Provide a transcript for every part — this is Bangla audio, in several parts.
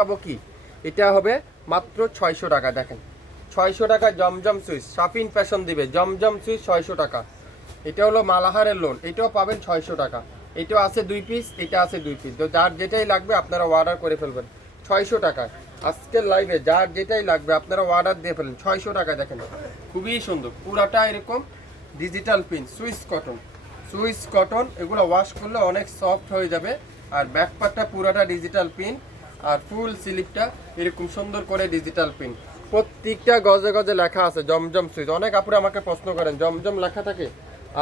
পাবো কি, এটা হবে মাত্র 600 টাকা। দেখেন 600 টাকা জমজম সুইচ, শাপিন ফ্যাশন দিবে জমজম সুইচ 600 টাকা। এটা হলো মালাহারের লোন, এটাও পাবেন 600 টাকা। এটাও আছে 2 পিস, এটা আছে 2 পিস। তো যার যেটাই লাগবে আপনারা অর্ডার করে ফেলবেন 600 টাকায়। আজকের লাইভে যার যেটাই লাগবে আপনারা অর্ডার দিয়ে ফেলেন 600 টাকায়। দেখেন খুবই সুন্দর, পুরাটা এরকম ডিজিটাল পিন, সুইস কটন। এগুলো ওয়াশ করলে অনেক সফট হয়ে যাবে। আর ব্যাক পার্টটা পুরাটা ডিজিটাল পিন, আর ফুল স্লিপটা এরকম সুন্দর করে ডিজিটাল পিন। প্রত্যেকটা গজে গজে লেখা আছে জমজম সুইচ। অনেক আপুরে আমাকে প্রশ্ন করেন জমজম লেখা থাকে।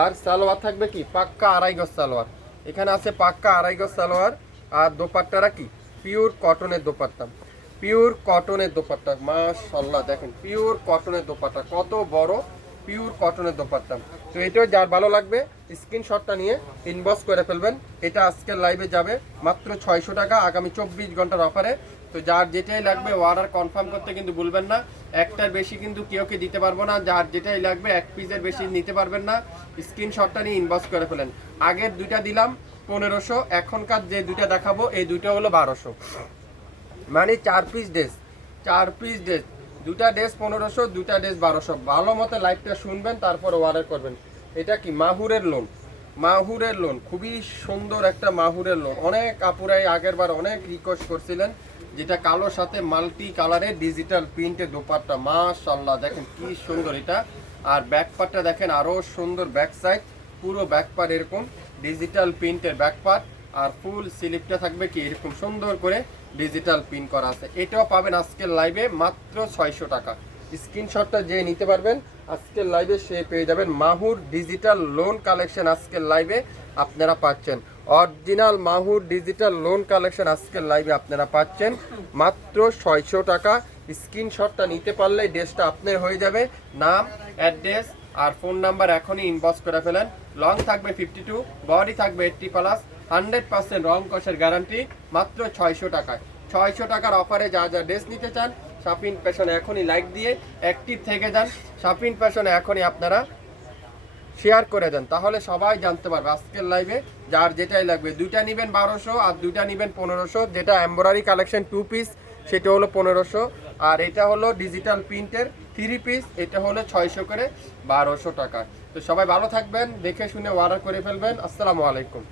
আর সালোয়ার থাকবে কি পাক্কা 2.5 গজ সালোয়ার, এখানে আছে পাক্কা 2.5 গজ সালোয়ার। আর দোপাট্টারা কি পিওর কটনের দোপাট্টা, পিওর কটনের দোপাট্টা। মাশাআল্লাহ দেখেন পিওর কটনের দোপাট্টা, কত বড় পিওর কটনের দোপাট্টা। তো এটাও যার ভালো লাগবে স্ক্রিনশটটা নিয়ে ইনবক্স করে ফেলবেন। এটা আজকের লাইভে যাবে মাত্র 600 টাকা, আগামী 24 ঘন্টার অফারে। তো যার যেটাই লাগবে অর্ডার কনফার্ম করতে কিন্তু ভুলবেন না। একটার বেশি কিন্তু কেউকে দিতে পারবো না, যার যেটাই লাগবে 1 পিসের বেশি নিতে পারবেন না। স্ক্রিনশটটা নিয়ে ইনবক্স করে ফেলেন। আগের দুইটা দিলাম 1500, এখনকার যে দুইটা দেখাবো এই দুইটা হলো 1200, মানে 4 পিস ড্রেস, 4 পিস ড্রেস, দুটা ড্রেস 1500, দুটা ড্রেস 1200। ভালো মতো লাইভটা শুনবেন তারপর অর্ডার করবেন। এটা কি মাহুরের লোন, মাহুরের লোন, খুবই সুন্দর একটা মাহুরের লোন। অনেক আপুরাই আগের বার অনেক রিকোয়েস্ট করছিলেন, যেটা কালোর সাথে মাল্টি কালারের ডিজিটাল প্রিন্টের দোপাট্টা। মাশাআল্লাহ দেখেন কি সুন্দর এটা। আর ব্যাক পার্টটা দেখেন আরও সুন্দর, ব্যাক সাইড পুরো ব্যাক পার্ট এরকম ডিজিটাল প্রিন্টের ব্যাক পার্ট। আর ফুল স্লিপটা থাকবে কি এরকম সুন্দর করে ডিজিটাল পিন করা আছে। এটাও পাবেন আজকের লাইভে মাত্র 600 টাকা। স্ক্রিনশটটা যে নিতে পারবেন আজকের লাইভে সে পেয়ে যাবেন মাহুর ডিজিটাল লোন কালেকশন। আজকের লাইভে আপনারা পাচ্ছেন অরিজিনাল মাহুর ডিজিটাল লোন কালেকশন, আজকের লাইভে আপনারা পাচ্ছেন মাত্র 600 টাকা। স্ক্রিনশটটা নিতে পারলে ড্রেসটা আপনার হয়ে যাবে। নাম, অ্যাড্রেস আর ফোন নাম্বার এখনই ইনবক্স করে ফেলেন। লং থাকবে 52, বডি থাকবে 80+, 100% রং কষের গ্যারান্টি, মাত্র 600 টাকায়। 600 টাকার অফারে যা যা ড্রেস নিতে চান শাপিন ফ্যাশনে এখনই লাইক দিয়ে অ্যাক্টিভ থেকে যান। শাপিন ফ্যাশনে এখনই আপনারা শেয়ার করে দেন, তাহলে সবাই জানতে পারবে আজকের লাইভে যার যেটাই লাগবে। দুইটা নেবেন 1200 আর দুইটা নেবেন 1500। যেটা এমব্রয়ডারি কালেকশন 2 পিস সেটা হলো 1500, আর এটা হলো ডিজিটাল প্রিন্টের 3 পিস, এটা হলো 600 করে 1200 টাকা। তো সবাই ভালো থাকবেন, দেখে শুনে অর্ডার করে ফেলবেন। আসসালামু আলাইকুম।